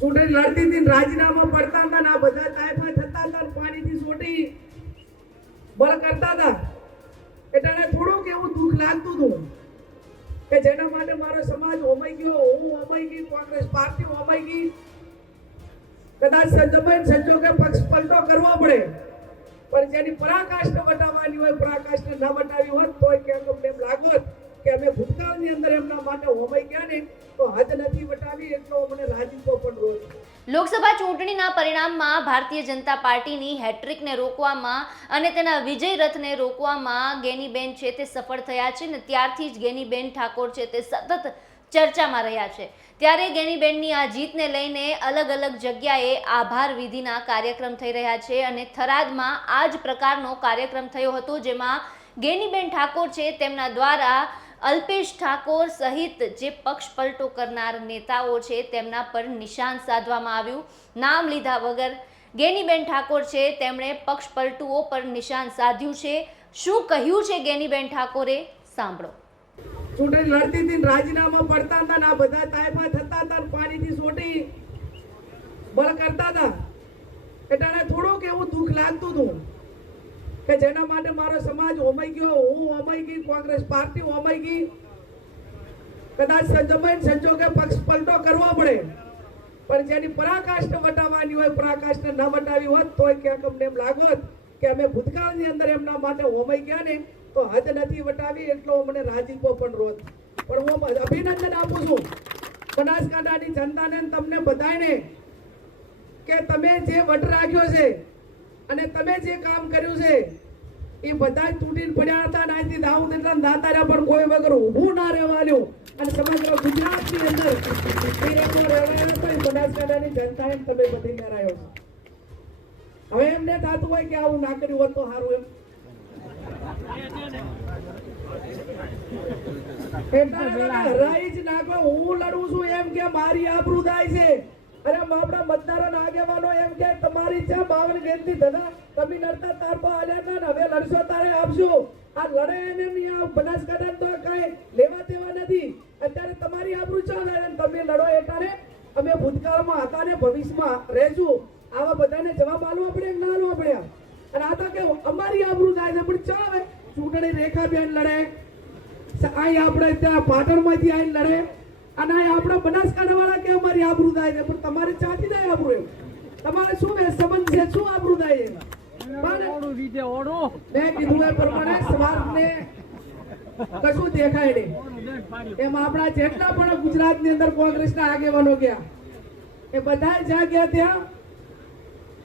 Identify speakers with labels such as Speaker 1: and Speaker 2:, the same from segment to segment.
Speaker 1: ચૂંટણી લડતી હતી રાજીનામા પડતા હતા ને બધા તાયફા થતા હતા ને પાણીથી સોટી બળ કરતા હતા. એટલે થોડુંક એવું દુઃખ લાગતું હતું. કે જેના માટે મારો સમાજ હોમાઈ ગયો, હું હોમાઈ ગઈ, કોંગ્રેસ પાર્ટી હોમાઈ ગઈ. કદાચ સંજોગન સંજોગે પક્ષ પલટો કરવો પડે. પણ જેની પરાકાષ્ઠ બતાવવાની હોય પરાકાષ્ઠ ન વટાવી હોત તો ક્યાંક અમને લાગોત કે અમે ભૂતકાળની અંદર એમના માટે હોમાઈ ગયા ને, તો હદ વટાવી રાજીપો પણ રોજ
Speaker 2: લોકસભા ચૂંટણીના પરિણામમાં ભારતીય જનતા પાર્ટીની હેટ્રિકને રોકવામાં અને તેના વિજય રથને રોકવામાં ગેનીબેન છે તે સફળ થયા છે ને ત્યારથી જ ગેનીબેન ઠાકોર છે તે સતત ચર્ચામાં રહ્યા છે. ત્યારે ગેનીબેનની આ જીતને લઈને અલગ અલગ જગ્યાએ આભાર વિધિના કાર્યક્રમ થઈ રહ્યા છે અને થરાદમાં આ જ પ્રકારનો કાર્યક્રમ થયો હતો જેમાં ગેનીબેન ઠાકોર છે તેમના દ્વારા અલ્પેશ ઠાકોર સહિત જે પક્ષ પલટો કરનાર નેતાઓ છે, તેમના પર નિશાન સાધવામાં આવ્યું. નામ લીધા વગર ગેનીબેન ઠાકોર છે, તેમણે પક્ષ પલટુઓ પર નિશાન સાધ્યું છે. શું કહ્યું છે ગેનીબેન ઠાકોરે? સાંભળો.
Speaker 1: ચૂંટણી લડતી હતી રાજીનામા પડતા હતા આ બધા તાયફા થતા હતા પાણીથી સોટી બળ કરતા હતા. એટલે થોડુંક એવું દુઃખ લાગતું હતું. કે જેના માટે મારો સમાજ હોમાઈ ગયો, હું હોમાઈ ગઈ, કોંગ્રેસ પાર્ટી હોમાઈ ગઈ. કદાચ સંજોગન સંજોગે પક્ષ પલટો કરવો પડે, પણ જેની પરાકાષ્ઠ વટાવવાની હોય, પરાકાષ્ઠ ન વટાવી હોત, તોય ક્યાંક અમને એમ લાગોત કે અમે ભૂતકાળની અંદર એમના માટે હોમાઈ ગયા ને, તો હદ નથી વટાવી, એટલો મને રાજીપો પણ રોત પણ હું અભિનંદન આપું છું, બનાસકાંઠાની જનતાને તમને બધાને કે તમે જે વટ રાખ્યો છે અને તમે જે કામ કર્યું છે એ બધા જ તૂટીને પડ્યા હતા અને આજથી દાઉદ એટલા દાતારા પણ કોઈ વગર ઊભું ના રહેવાનું અને સમગ્ર ગુજરાતની અંદર રહેવાયો હતો એ બનાસકાંઠાની જનતાએ તમે બધી કરાયો હવે એમને થતું હોય કે આવું ના કર્યું હોત તો સારું એમ. હરાઈ જ નાખો હું લડું છું એમ કે મારી આબરૂ થાય છે. અરે આપણા મતદારો આગેવાનો એમ કે તમારી છે બાવન ગેંતી ધના તમે નડતા તાર તો આલ્યા હતા હવે લડશો તારે, આપશું. આ લડે એને નહીં, આ બનાસકાંઠા તો કઈ લેવા દેવા નથી. અત્યારે તમારી આબરૂ ચાલે અને તમે લડો એટલે અમે ભૂતકાળમાં હતા ને, ભવિષ્યમાં રહેશું. આવા બધાને જવાબ આલો આપણે ના આલો આપણે અને આ તો કે અમારી આબરૂ થાય છે, પણ ચાલે. ચૂંટણી રેખા બેન લડે અહીં આપણે ત્યાં પાટણમાંથી આવીને લડે. અને આપણા બનાસકાંઠા વાળા કે અમારી આબરૂ થાય છે, પણ તમારે ચાથી થાય આબરૂ એમ. તમારે શું એ સંબંધ છે? શું આબરૂ થાય એમ? મેં કીધું એ કશું દેખાય નહીં. એમ આપણા જેટલા પણ ગુજરાતની અંદર કોંગ્રેસના આગેવાનો ગયા, એ બધા જ્યાં ત્યાં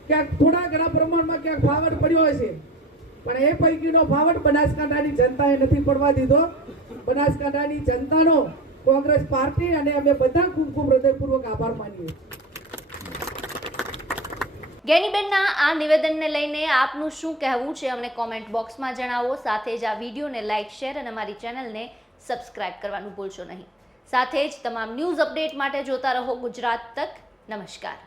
Speaker 1: ક્યાંક થોડા ઘણા પ્રમાણમાં ક્યાંક ફાવટ પડ્યો હશે પણ એ પૈકીનો ફાવટ બનાસકાંઠાની જનતાએ નથી પડવા દીધો. બનાસકાંઠાની જનતાનો કોંગ્રેસ પાર્ટી અને અમે બધા ખૂબ ખૂબ હૃદયપૂર્વક આભાર માનીએ
Speaker 2: ગેનીબેનના આ નિવેદનને લઈને આપનું શું કહેવું છે અમને કોમેન્ટ બોક્સમાં જણાવો, સાથે જ આ વિડીયોને લાઇક શેર અને અમારી ચેનલને સબસ્ક્રાઇબ કરવાનું ભૂલશો નહીં. સાથે જ તમામ ન્યૂઝ અપડેટ માટે જોતા રહો ગુજરાત તક. નમસ્કાર.